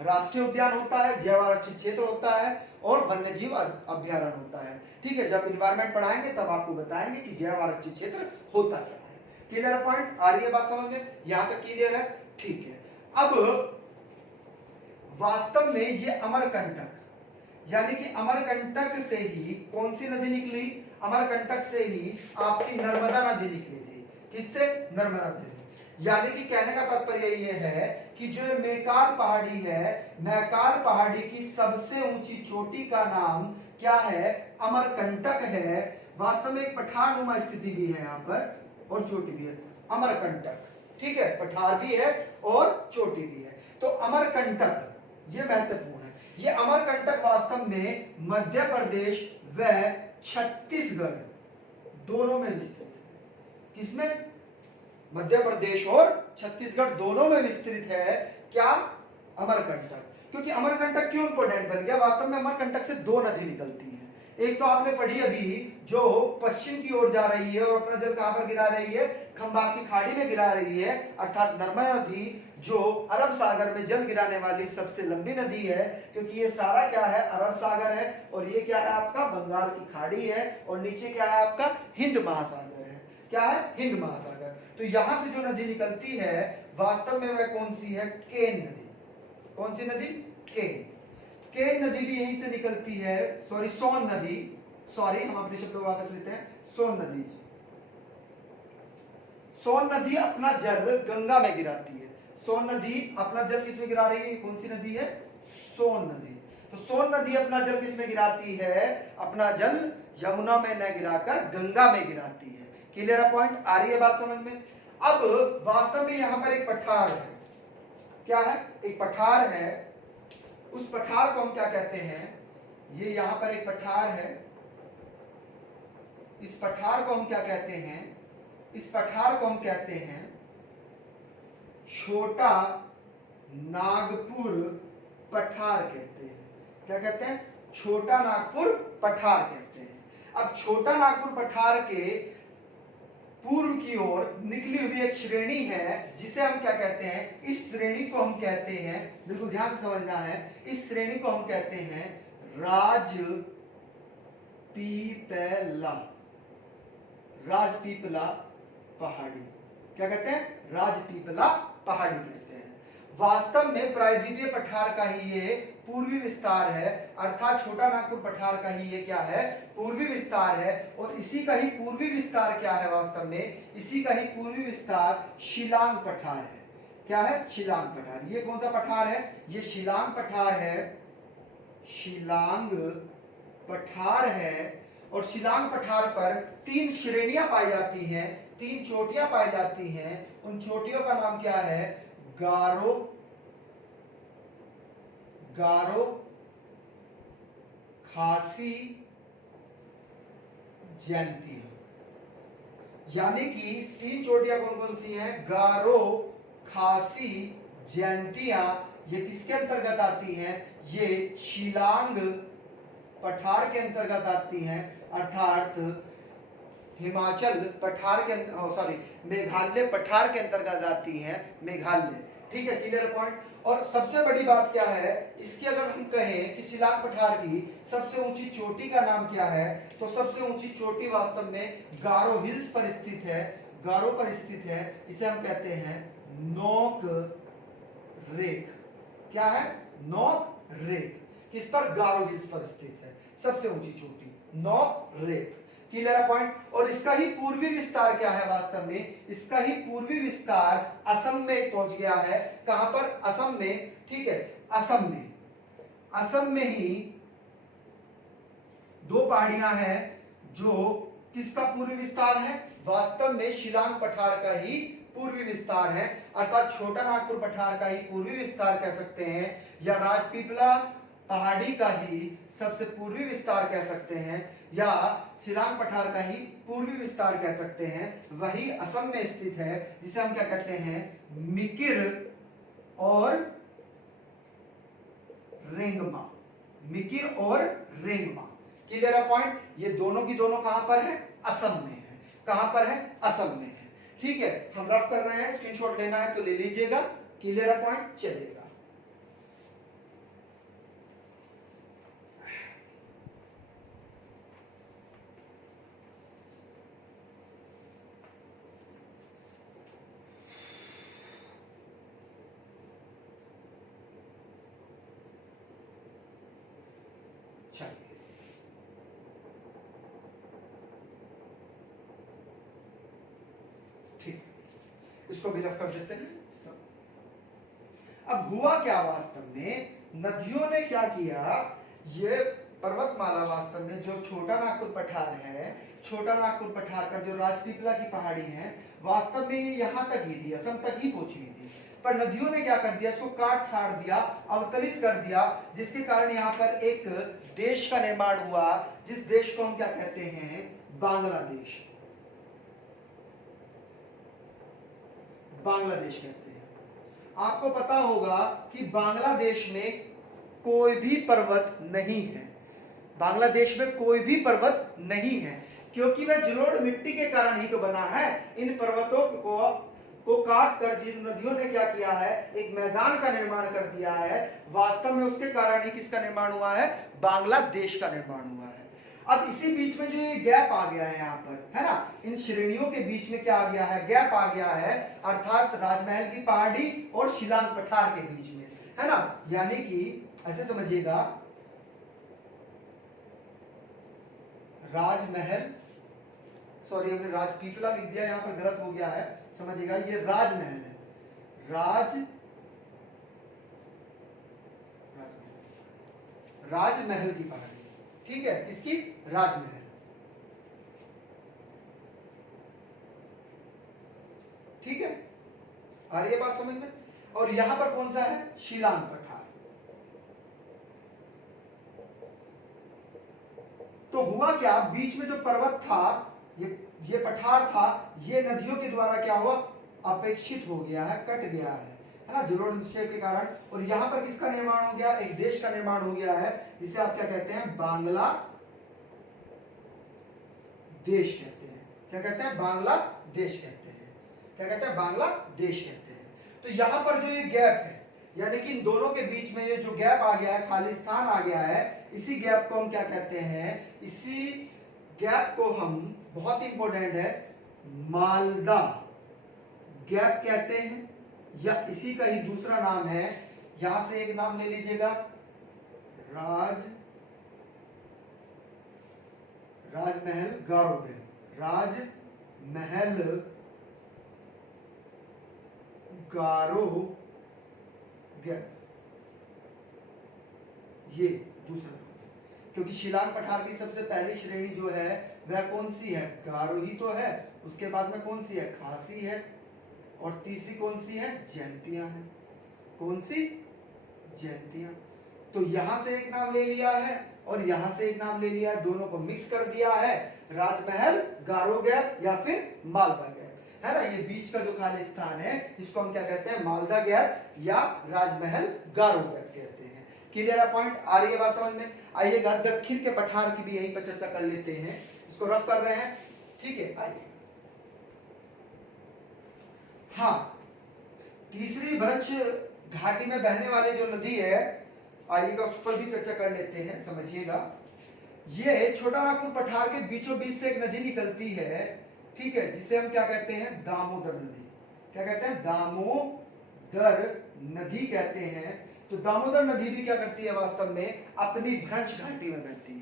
राष्ट्रीय उद्यान होता है, जैव आरक्षित क्षेत्र होता है और वन्यजीव अभ्यारण्य होता है। ठीक है, जब इन्वायरमेंट पढ़ाएंगे तब आपको बताएंगे कि जैव आरक्षित क्षेत्र होता क्या है। क्लियर है पॉइंट? आ रही है बात समझ में? यहां तक क्लियर है? ठीक है। अब वास्तव में ये अमरकंटक, यानी कि अमरकंटक से ही कौन सी नदी निकली? अमरकंटक से ही आपकी नर्मदा नदी निकली थी। किससे? नर्मदा नदी। यानी कि कहने का तात्पर्य ये है कि जो मैकाल पहाड़ी है, मैकाल पहाड़ी की सबसे ऊंची चोटी का नाम क्या है? अमरकंटक है। वास्तव में एक पठारनुमा स्थिति भी है यहाँ पर और चोटी भी है, अमरकंटक। ठीक है, पठार भी है और चोटी भी है। तो अमरकंटक ये महत्वपूर्ण है। ये अमरकंटक वास्तव में मध्य प्रदेश व छत्तीसगढ़ दोनों में विस्तृत है। किसमें? मध्य प्रदेश और छत्तीसगढ़ दोनों में विस्तृत है। क्या? अमरकंटक। क्योंकि अमरकंटक क्यों इंपॉर्टेंट बन गया? वास्तव में अमरकंटक से 2 नदी निकलती हैं। एक तो आपने पढ़ी अभी, जो पश्चिम की ओर जा रही है और अपना जल कहां पर गिरा रही है? खंबात की खाड़ी में गिरा रही है, अर्थात नर्मदा नदी, जो अरब सागर में जल गिराने वाली सबसे लंबी नदी है। क्योंकि ये सारा क्या है? अरब सागर है, और ये क्या है आपका? बंगाल की खाड़ी है, और नीचे क्या है आपका? हिंद महासागर है। क्या है? हिंद महासागर। तो यहां से जो नदी निकलती है वास्तव में वह कौन सी है? केन नदी। कौन सी नदी? केन। केन नदी भी यहीं से निकलती है, सॉरी सोन नदी, सॉरी हम अपने शब्दों को वापस लेते हैं, सोन नदी। सोन नदी अपना जल गंगा में गिराती है। सोन नदी अपना जल किसमें गिरा रही है? कौन सी नदी है? सोन नदी। तो सोन नदी अपना जल किसमें गिराती है? अपना जल यमुना में न गिराकर गंगा में गिराती है। क्लियर है पॉइंट? आ रही है बात समझ में? अब वास्तव में यहां पर एक पठार है। क्या है? एक पठार है। उस पठार को हम क्या कहते हैं? ये यहां पर एक पठार है। इस पठार को हम क्या कहते हैं? इस पठार को हम कहते हैं छोटा नागपुर पठार कहते हैं। क्या कहते हैं? छोटा नागपुर पठार कहते हैं। अब छोटा नागपुर पठार के पूर्व की ओर निकली हुई एक श्रेणी है, जिसे हम क्या कहते हैं? इस श्रेणी को हम कहते हैं, बिल्कुल ध्यान से समझना है, इस श्रेणी को हम कहते हैं राजपीपला। राजपीपला पहाड़ी। क्या कहते हैं? राजपीपला पहाड़ी कहते हैं। वास्तव में प्रायद्वीपीय पठार का ही ये पूर्वी विस्तार है, अर्थात छोटा नागपुर पठार का ही ये क्या है? पूर्वी विस्तार है। और इसी का ही पूर्वी विस्तार क्या है? वास्तव में इसी का ही पूर्वी विस्तार शिलांग पठार है। क्या है? शिलांग पठार। ये कौन सा पठार है? ये शिलांग पठार है। शिलांग पठार है। और शिलांग पठार पर 3 श्रेणियां पाई जाती हैं, 3 चोटियां पाई जाती हैं। उन चोटियों का नाम क्या है? गारो, गारो, खासी, जयंती। यानी कि 3 चोटियां कौन कौन सी हैं? गारो, खासी, जयंतियां। ये किसके अंतर्गत आती हैं? ये शिलांग पठार के अंतर्गत आती हैं, अर्थात हिमाचल पठार के, सॉरी मेघालय पठार के अंतर्गत आती हैं। मेघालय। ठीक है, क्लियर पॉइंट? और सबसे बड़ी बात क्या है इसकी? अगर हम कहें कि शिलांग पठार की सबसे ऊंची चोटी का नाम क्या है, तो सबसे ऊंची चोटी वास्तव में गारो हिल्स पर स्थित है। गारो पर स्थित है। इसे हम कहते हैं नोक रेक। क्या है? नोक रेक। किस पर? गारो हिल्स पर स्थित है सबसे ऊंची चोटी, नोक रेक। Clear point? और इसका ही पूर्वी विस्तार क्या है? वास्तव में इसका ही पूर्वी विस्तार असम में पहुंच गया है। कहां पर? असम में। ठीक है, असम में। असम में ही 2 पहाड़ियां हैं जो किसका पूर्वी विस्तार है? वास्तव में शिलांग पठार का ही पूर्वी विस्तार है, अर्थात छोटा नागपुर पठार का ही पूर्वी विस्तार कह सकते हैं, या राजपीपला पहाड़ी का ही सबसे पूर्वी विस्तार कह सकते हैं, या शिलांग पठार का ही पूर्वी विस्तार कह सकते हैं। वही असम में स्थित है, जिसे हम क्या कहते हैं? मिकिर और रेंगमा। मिकिर और रेंगमा। क्लियर है पॉइंट? ये दोनों की दोनों कहां पर है? असम में है। कहां पर है? असम में है। ठीक है, हम रफ कर रहे हैं, स्क्रीनशॉट लेना है तो ले लीजिएगा। क्लियर है पॉइंट, चलेगा। चलिए, ठीक, इसको भी रफ कर देते हैं। अब हुआ क्या वास्तव में, नदियों ने क्या किया, ये पर्वतमाला वास्तव में जो छोटा नागपुर पठार है, छोटा नागपुर पठार का जो राजपीपला की पहाड़ी है, वास्तव में ये यहाँ तक ही थी, असम तक ही पहुंची हुई थी। पर नदियों ने क्या कर दिया, इसको काट छाड़ दिया, अवतलित कर दिया, जिसके कारण यहाँ पर एक देश का निर्माण हुआ, जिस देश को हम क्या कहते हैं, बांग्लादेश। बांग्लादेश कहते हैं। आपको पता होगा कि बांग्लादेश में कोई भी पर्वत नहीं है, बांग्लादेश में कोई भी पर्वत नहीं है, क्योंकि वह जलोढ़ मिट्टी के कारण ही तो बना है। इन पर्वतों को काट कर जिन नदियों ने क्या किया है, एक मैदान का निर्माण कर दिया है, वास्तव में उसके कारण ही किसका निर्माण हुआ है, बांग्लादेश का निर्माण हुआ है। अब इसी बीच में जो ये गैप आ गया है यहाँ पर, है ना, इन श्रेणियों के बीच में क्या आ गया है, गैप आ गया है, अर्थात राजमहल की पहाड़ी और शिलांग पठार के बीच में, है ना। यानी कि ऐसे समझिएगा, राजमहल, सॉरी हमने राजपीपला लिख दिया, यहाँ पर गलत हो गया है, समझिएगा ये राजमहल है, राजमहल की पहाड़ी, ठीक है, किसकी, राजमहल, ठीक है, आ रही है बात समझ में। और यहां पर कौन सा है, शिलांग पठार। तो हुआ क्या, बीच में जो पर्वत था, ये पठार था, ये नदियों के द्वारा क्या हुआ, अपेक्षित हो गया है, कट गया है ना, जलोढ़ निक्षेप के कारण। और यहां पर किसका निर्माण हो गया, एक देश का निर्माण हो गया है, जिसे आप क्या कहते हैं, बांग्लादेश कहते हैं। क्या कहते हैं, बांग्लादेश कहते हैं। क्या कहते हैं, बांग्लादेश कहते हैं। तो यहां पर जो ये गैप है, यानी कि इन दोनों के बीच में ये जो गैप आ गया है, खाली स्थान आ गया है, इसी गैप को हम क्या कहते हैं, इसी गैप को हम, बहुत इंपॉर्टेंट है, मालदा गैप कहते हैं, या इसी का ही दूसरा नाम है, यहां से एक नाम ले लीजिएगा, राजमहल गारो गैप, राजमहल गारो गैप, ये दूसरा नाम है। क्योंकि शिलांग पठार की सबसे पहली श्रेणी जो है वह कौन सी है, गारो ही तो है, उसके बाद में कौन सी है, खासी है, और तीसरी कौन सी है, जयंतियां है। कौन सी, जयंतियां। तो यहां से एक नाम ले लिया है और यहां से एक नाम ले लिया है, दोनों को मिक्स कर दिया है, राजमहल गारो गैप या फिर मालदा गैप, है ना। ये बीच का जो खाली स्थान है, इसको हम क्या कहते हैं, मालदा गैप या राजमहल गारो गैप कहते हैं। क्लियर है पॉइंट, आ रही है बात समझ में। आइएगा दक्षिण के पठार की भी यहीं पर चर्चा कर लेते हैं, इसको रफ कर रहे हैं, ठीक है। आइए, हाँ, तीसरी भ्रंश घाटी में बहने वाली जो नदी है, आइएगा उस पर भी चर्चा कर लेते हैं, समझिएगा। ये छोटा नागपुर पठार के बीचों बीच से एक नदी निकलती है, ठीक है, जिसे हम क्या कहते हैं, दामोदर नदी। क्या कहते हैं, दामोदर नदी कहते हैं। तो दामोदर नदी भी क्या करती है, वास्तव में अपनी भ्रंश घाटी में बहती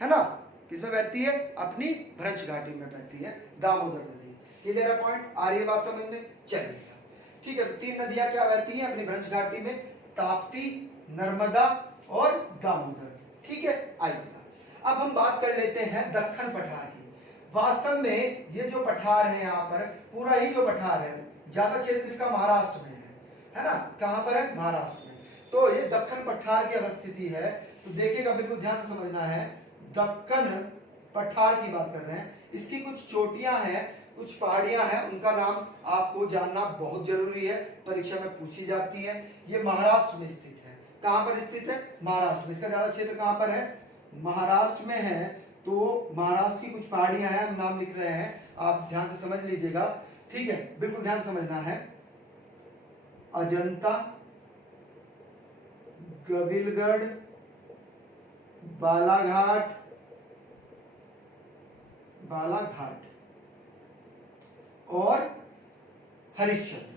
है ना। किसमें बहती है, अपनी भ्रंश घाटी में बहती है दामोदर नदी। क्लियर है पॉइंट, आ रही है बात समझ में, चलिएगा, ठीक है। तो तीन नदियां क्या बहती हैं अपनी भ्रंश घाटी में, ताप्ती, नर्मदा और दामोदर, ठीक है। आइएगा अब हम बात कर लेते हैं दक्कन पठार की। वास्तव में ये जो पठार है, यहाँ पर पूरा ही जो पठार है, ज्यादा क्षेत्र इसका महाराष्ट्र में है ना। कहां पर है, महाराष्ट्र में। तो ये दक्कन पठार की अवस्थिति है। तो देखिएगा, बिल्कुल ध्यान से समझना है, दक्कन पठार की बात कर रहे हैं। इसकी कुछ चोटियां हैं, कुछ पहाड़ियां हैं, उनका नाम आपको जानना बहुत जरूरी है, परीक्षा में पूछी जाती है। ये महाराष्ट्र में स्थित है। कहां पर स्थित है, महाराष्ट्र में। इसका ज्यादा क्षेत्र कहां पर है, महाराष्ट्र में है। तो महाराष्ट्र की कुछ पहाड़ियां हैं, हम नाम लिख रहे हैं, आप ध्यान से समझ लीजिएगा। ठीक है, बिल्कुल ध्यान समझना है। अजंता, कबीरगढ़, बालाघाट, और हरिश्चंद्र।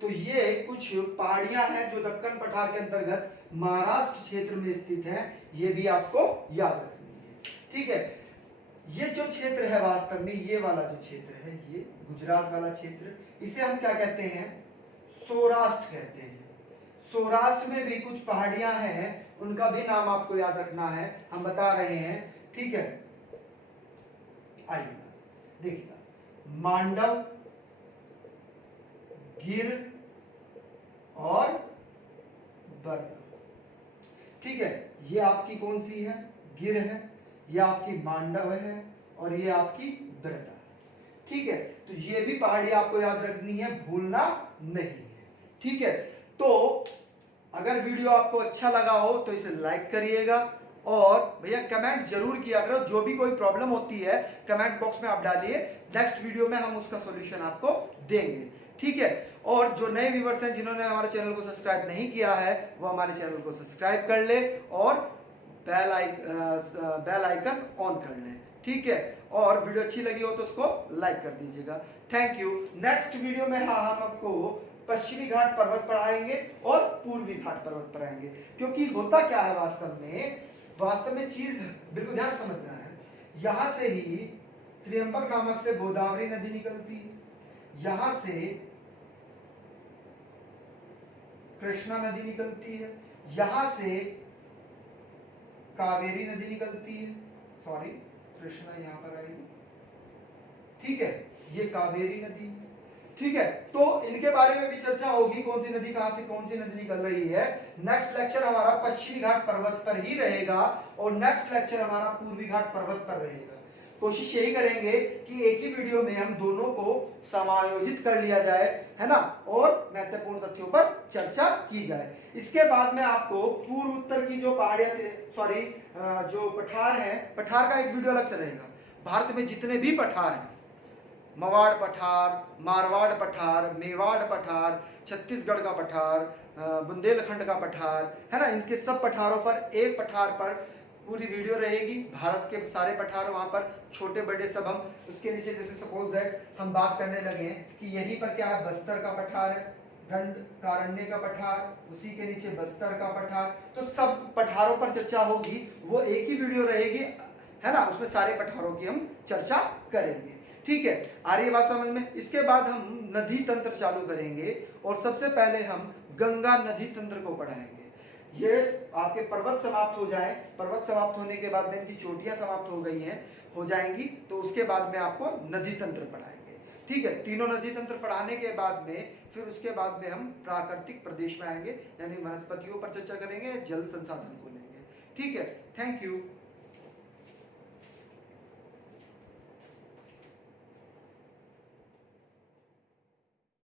तो ये कुछ पहाड़ियां हैं जो दक्कन पठार के अंतर्गत महाराष्ट्र क्षेत्र में स्थित हैं, ये भी आपको याद रखनी है। ठीक है, ये जो क्षेत्र है वास्तव में, ये वाला जो क्षेत्र है, ये गुजरात वाला क्षेत्र, इसे हम क्या कहते हैं? सौराष्ट्र कहते हैं। सौराष्ट्र में भी कुछ पहाड़ियां हैं, उनका भी नाम आपको याद रखना है, हम बता रहे हैं। ठीक है, आइएगा देखिएगा, मांडव, गिर और बर्दा। ठीक है, ये आपकी कौन सी है? गिर है, ये आपकी मांडव है, और ये आपकी बर्दा। ठीक है, तो ये भी पहाड़ी आपको याद रखनी है, भूलना नहीं है। ठीक है, तो अगर वीडियो आपको अच्छा लगा हो तो इसे लाइक करिएगा, और भैया कमेंट जरूर किया करो, जो भी कोई प्रॉब्लम होती है कमेंट बॉक्स में आप डालिए, नेक्स्ट वीडियो में हम उसका सॉल्यूशन आपको देंगे। ठीक है, और जो नए व्यूअर्स हैं जिन्होंने हमारे चैनल को सब्सक्राइब नहीं किया है, वो हमारे चैनल को सब्सक्राइब कर ले और बेल आइकन ऑन कर ले। ठीक है, और वीडियो अच्छी लगी हो तो उसको लाइक कर दीजिएगा। Thank you. नेक्स्ट वीडियो में हम आपको पश्चिमी घाट पर्वत पढ़ाएंगे और पूर्वी घाट पर्वत पढ़ाएंगे, क्योंकि होता क्या है वास्तव में चीज बिल्कुल ध्यान समझना है। यहां से ही त्र्यंबक नामक से गोदावरी नदी निकलती है, यहां से कृष्णा नदी निकलती है, यहां से कावेरी नदी निकलती है, सॉरी कृष्णा यहां पर आएगी। ठीक है, ये कावेरी नदी। ठीक है, तो इनके बारे में भी चर्चा होगी, कौन सी नदी कहां से कौन सी नदी निकल रही है। नेक्स्ट लेक्चर हमारा पश्चिमी घाट पर्वत पर ही रहेगा, और नेक्स्ट लेक्चर हमारा पूर्वी घाट पर्वत पर रहेगा। कोशिश यही करेंगे कि एक ही वीडियो में हम दोनों को समायोजित कर लिया जाए, है ना, और महत्वपूर्ण तथ्यों पर चर्चा की जाए। इसके बाद में आपको पूर्व उत्तर की जो पहाड़ियां, सॉरी जो पठार है, पठार का एक वीडियो अलग से रहेगा। भारत में जितने भी पठार हैं, मवाड़ पठार, मारवाड़ पठार, मेवाड़ पठार, छत्तीसगढ़ का पठार, बुंदेलखंड का पठार, है ना, इनके सब पठारों पर एक पठार पर पूरी वीडियो रहेगी। भारत के सारे पठार वहां पर छोटे बड़े सब हम उसके नीचे, जैसे सपोज दैट हम बात करने लगे हैं कि यहीं पर क्या है, बस्तर का पठार है, दंडकारण्य का पठार, उसी के नीचे बस्तर का पठार, तो सब पठारों पर चर्चा होगी। वो एक ही वीडियो रहेगी, है ना, उसमें सारे पठारों की हम चर्चा करेंगे। ठीक है, आ रही है बात समझ में। इसके बाद हम नदी तंत्र चालू करेंगे, और सबसे पहले हम गंगा नदी तंत्र को पढ़ाएंगे। ये आपके पर्वत समाप्त हो जाए, पर्वत समाप्त होने के बाद में इनकी चोटियां समाप्त हो जाएंगी, तो उसके बाद में आपको नदी तंत्र पढ़ाएंगे। ठीक है, तीनों नदी तंत्र पढ़ाने के बाद में फिर उसके बाद में हम प्राकृतिक प्रदेश में आएंगे, यानी वनस्पतियों पर चर्चा करेंगे, जल संसाधन को लेंगे। ठीक है, थैंक यू।